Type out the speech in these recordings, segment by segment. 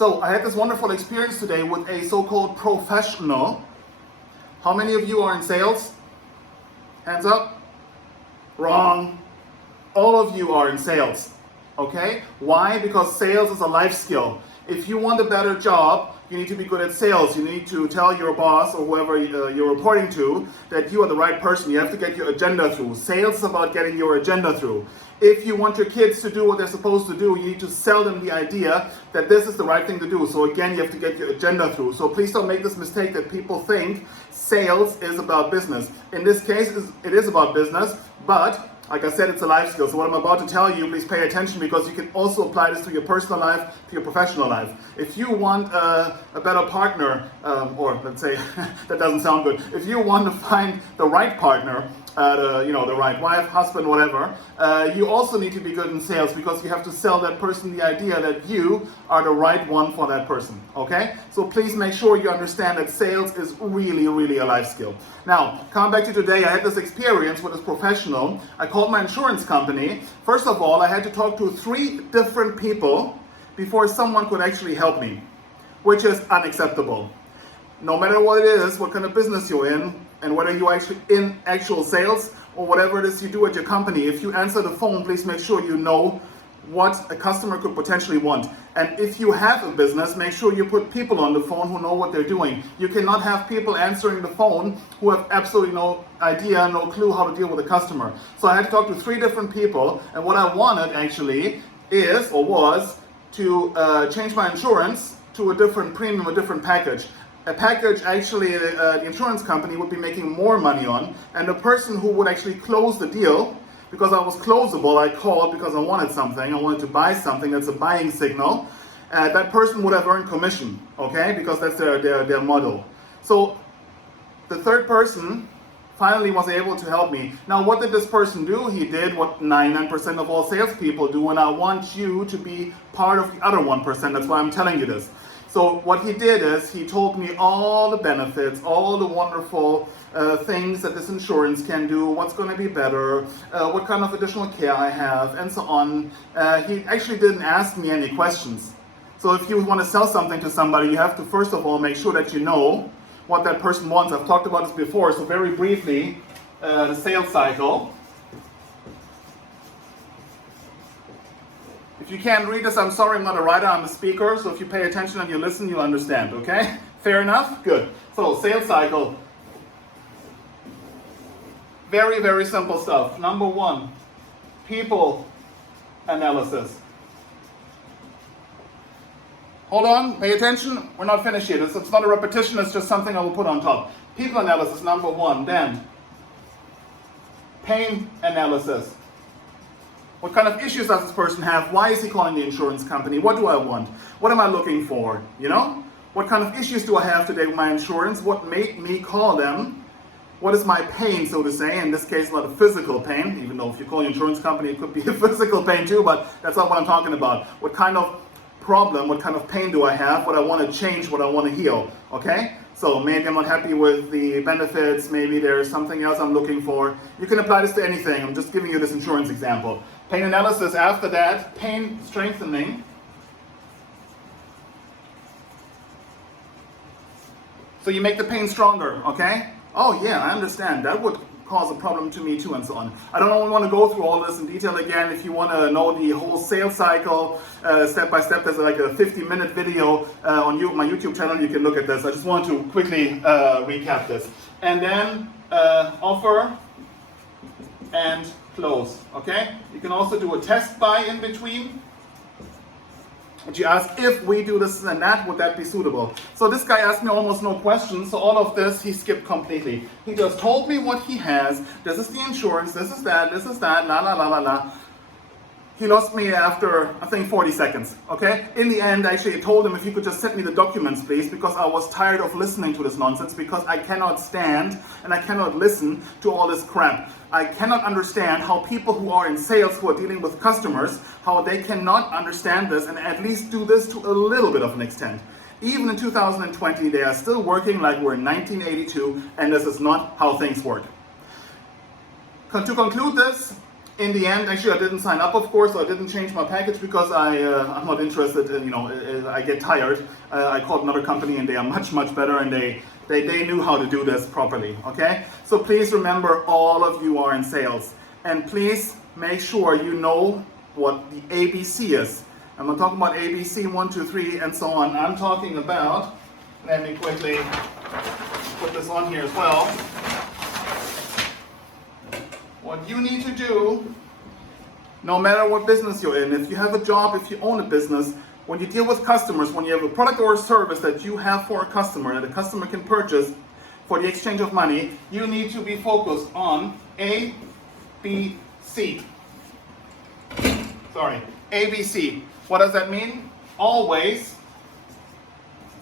So I had this wonderful experience today with a so-called professional. How many of you are in sales? Hands up. Wrong. All of you are in sales. Okay? Why? Because sales is a life skill. If you want a better job, you need to be good at sales. You need to tell your boss or whoever you're reporting to that you are the right person. You have to get your agenda through. Sales is about getting your agenda through. If you want your kids to do what they're supposed to do, you need to sell them the idea that this is the right thing to do. So again, you have to get your agenda through. So please don't make this mistake that people think sales is about business. In this case, it is about business, but like I said, it's a life skill. So what I'm about to tell you, please pay attention, because you can also apply this to your personal life, to your professional life. If you want a better partner, or let's say, that doesn't sound good. If you want to find the right partner, the right wife, husband, whatever, you also need to be good in sales, because you have to sell that person the idea that you are the right one for that person, okay? So please make sure you understand that sales is really, really a life skill. Now, coming back to today, I had this experience with this professional. I called my insurance company. First of all, I had to talk to 3 different people before someone could actually help me, which is unacceptable. No matter what it is, what kind of business you're in, and whether you're actually in actual sales or whatever it is you do at your company, if you answer the phone, please make sure you know what a customer could potentially want. And if you have a business, make sure you put people on the phone who know what they're doing. You cannot have people answering the phone who have absolutely no idea, no clue how to deal with a customer. So I had to talk to 3 different people, and what I wanted actually was to change my insurance to a different premium, a different package. A package actually the insurance company would be making more money on, and the person who would actually close the deal, because I was closable, I called because I wanted something, I wanted to buy something, that's a buying signal, that person would have earned commission, okay, because that's their model. So the third person finally was able to help me. Now, what did this person do? He did what 99% of all salespeople do, and I want you to be part of the other 1%, that's why I'm telling you this. So what he did is he told me all the benefits, all the wonderful things that this insurance can do, what's going to be better, what kind of additional care I have, and so on. He actually didn't ask me any questions. So if you want to sell something to somebody, you have to first of all make sure that you know what that person wants. I've talked about this before, so very briefly, the sales cycle. If you can't read this, I'm sorry, I'm not a writer, I'm a speaker, so if you pay attention and you listen, you'll understand, okay? Fair enough? Good. So, sales cycle. Very, very simple stuff. Number 1, people analysis. Hold on, pay attention, we're not finished yet. It's not a repetition, it's just something I will put on top. People analysis, number 1. Then, pain analysis. What kind of issues does this person have? Why is he calling the insurance company? What do I want? What am I looking for? You know? What kind of issues do I have today with my insurance? What made me call them? What is my pain, so to say? In this case, not a physical pain, even though if you call your insurance company, it could be a physical pain too, but that's not what I'm talking about. What kind of problem, what kind of pain do I have? What I want to change, what I want to heal, okay? So maybe I'm not happy with the benefits, maybe there's something else I'm looking for. You can apply this to anything. I'm just giving you this insurance example. Pain analysis, after that, pain strengthening. So you make the pain stronger, okay? Oh yeah, I understand. That would cause a problem to me too, and so on. I don't want to go through all this in detail again. If you want to know the whole sales cycle, step by step, there's like a 50-minute video on my YouTube channel. You can look at this. I just want to quickly recap this. And then offer and close, okay? You can also do a test buy in between. But you ask, if we do this and that, would that be suitable? So this guy asked me almost no questions, so all of this he skipped completely. He just told me what he has. This is the insurance, this is that, la la la la la. He lost me after, I think, 40 seconds, okay? In the end, actually, I told him if he could just send me the documents, please, because I was tired of listening to this nonsense, because I cannot stand and I cannot listen to all this crap. I cannot understand how people who are in sales, who are dealing with customers, how they cannot understand this and at least do this to a little bit of an extent. Even in 2020, they are still working like we're in 1982, and this is not how things work. To conclude this, in the end, actually I didn't sign up, of course, so I didn't change my package because I'm not interested in, you know, I get tired. I called another company and they are much, much better, and they knew how to do this properly, okay? So please remember, all of you are in sales, and please make sure you know what the ABC is. I'm not talking about ABC 1, 2, 3 and so on. I'm talking about, let me quickly put this on here as well. What you need to do, no matter what business you're in, if you have a job, if you own a business, when you deal with customers, when you have a product or a service that you have for a customer that a customer can purchase for the exchange of money, you need to be focused on A, B, C. Sorry, ABC. What does that mean? Always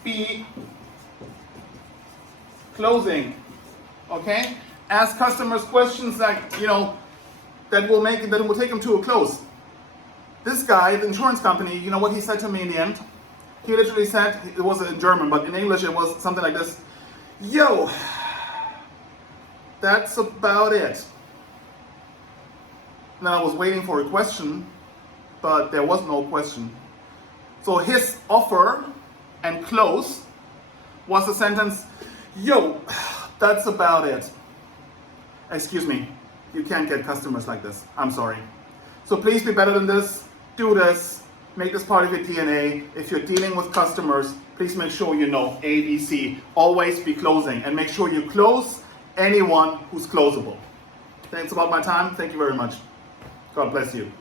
be closing, okay? Ask customers questions like, you know, that will take them to a close. This guy, the insurance company, you know what he said to me in the end? He literally said, it was in German, but in English it was something like this: yo, that's about it. And I was waiting for a question, but there was no question. So his offer and close was the sentence, yo, that's about it. Excuse me, you can't get customers like this. I'm sorry. So please be better than this. Do this. Make this part of your DNA. If you're dealing with customers, please make sure you know ABC. Always be closing, and make sure you close anyone who's closable. Thanks about my time. Thank you very much. God bless you.